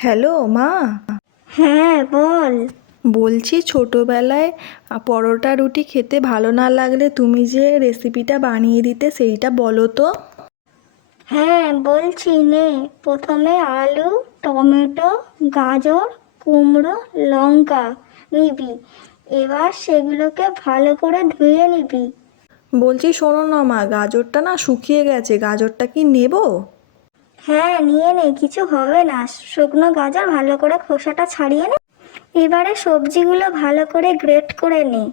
Hello মা। হ্যাঁ বল। বলছি ছোটোবেলায় পরোটা রুটি খেতে ভালো না লাগলে তুমি যে রেসিপিটা বানিয়ে দিতে সেইটা বলো তো। হ্যাঁ বলছি নে। প্রথমে আলু, টমেটো, গাজর, কুমড়ো, লঙ্কা নিবি। এবার সেগুলোকে ভালো করে ধুয়ে নিবি। বলছি শোনো না মা, গাজরটা না শুকিয়ে গেছে, গাজরটা কি নেবো? হ্যাঁ নিয়ে নে, কিছু হবে না। শুকনো গাজর ভালো করে খোসাটা ছাড়িয়ে নে। এবারে সবজিগুলো ভালো করে গ্রেট করে নে।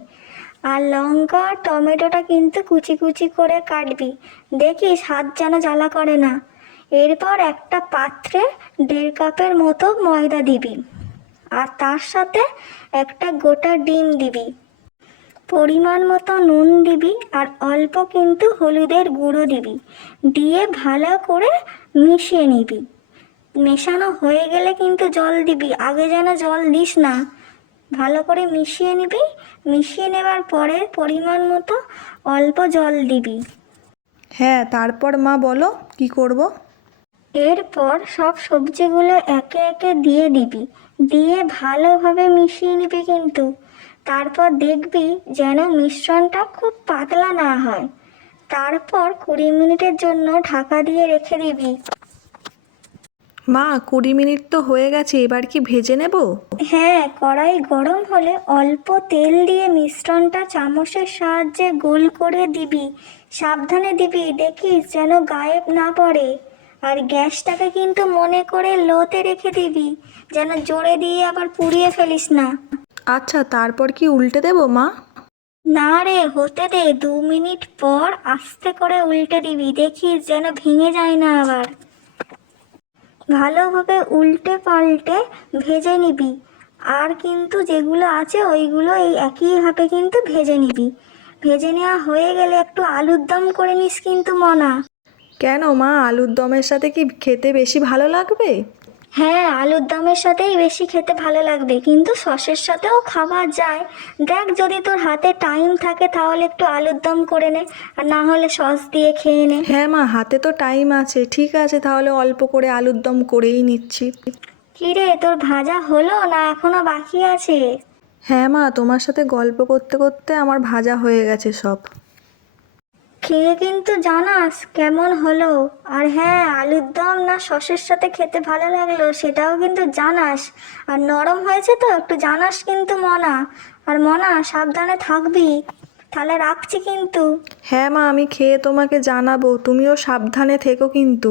আর লঙ্কা টমেটোটা কিন্তু কুচি কুচি করে কাটবি। দেখিস হাত যেন জ্বালা করে না। এরপর একটা পাত্রে 1.5 কাপের মতো ময়দা দিবি। আর তার সাথে একটা গোটা ডিম দিবি। পরিমাণ মতো নুন দিবি আর অল্প কিন্তু হলুদের গুঁড়ো দিবি। দিয়ে ভালো করে মিশিয়ে নিবি। মেশানো হয়ে গেলে কিন্তু জল দিবি, আগে যেন জল দিস না। ভালো করে মিশিয়ে নিবি। মিশিয়ে নেবার পরে পরিমাণ মতো অল্প জল দিবি। হ্যাঁ, তারপর মা বলো কি করব? এরপর সব সবজিগুলো একে একে দিয়ে দিবি। দিয়ে ভালোভাবে মিশিয়ে নিবি কিন্তু। তারপর দেখবি যেন মিশ্রণটা খুব পাতলা না হয়। তারপর 20 মিনিটের জন্য ঢাকা দিয়ে রেখে দিবি। মা 20 মিনিট তো হয়ে গেছে, এবার কি ভেজে নেব? হ্যাঁ, কড়াই গরম হলে অল্প তেল দিয়ে মিশ্রণটা চামচের সাহায্যে গোল করে দিবি। সাবধানে দিবি, দেখিস যেন গায়ে না পড়ে। আর গ্যাসটাকে কিন্তু মনে করে লোতে রেখে দিবি, যেন জোরে দিয়ে আবার পুড়িয়ে ফেলিস না। আচ্ছা, তারপর কি উল্টে দেবো মা? না রে, হতে দে। 2 মিনিট পর আস্তে করে উল্টে দিবি, দেখিস যেন ভেঙে যায় না আবার। ভালোভাবে উল্টে পাল্টে ভেজে নিবি। আর কিন্তু যেগুলো আছে ওইগুলো এই একইভাবে কিন্তু ভেজে নিবি। ভেজে নেওয়া হয়ে গেলে একটু আলুর দম করে নিস কিন্তু মনা। কেন মা, আলুর দমের সাথে কি খেতে বেশি ভালো লাগবে? হ্যাঁ, আলুর দমের সাথেই বেশি খেতে ভালো লাগবে, কিন্তু সসের সাথেও খাওয়া যায়। দেখ, যদি তোর হাতে টাইম থাকে তাহলে একটু আলুর দম করে নে, আর না হলে সস দিয়ে খেয়ে নে। হ্যাঁ মা, হাতে তো টাইম আছে, ঠিক আছে তাহলে অল্প করে আলুর দম করেই নিচ্ছি। কিরে, তোর ভাজা হলো না এখনো বাকি আছে? হ্যাঁ মা, তোমার সাথে গল্প করতে করতে আমার ভাজা হয়ে গেছে সব। খেয়ে কিন্তু জানাস কেমন হলো। আর হ্যাঁ, আলুর দম না সসের সাথে খেতে ভালো লাগলো সেটাও কিন্তু জানাস। আর নরম হয়েছে তো একটু জানাস কিন্তু মনা। আর মনা, সাবধানে থাকবি। তাহলে রাখছি কিন্তু। হ্যাঁ মা, আমি খেয়ে তোমাকে জানাবো, তুমিও সাবধানে থেকো কিন্তু।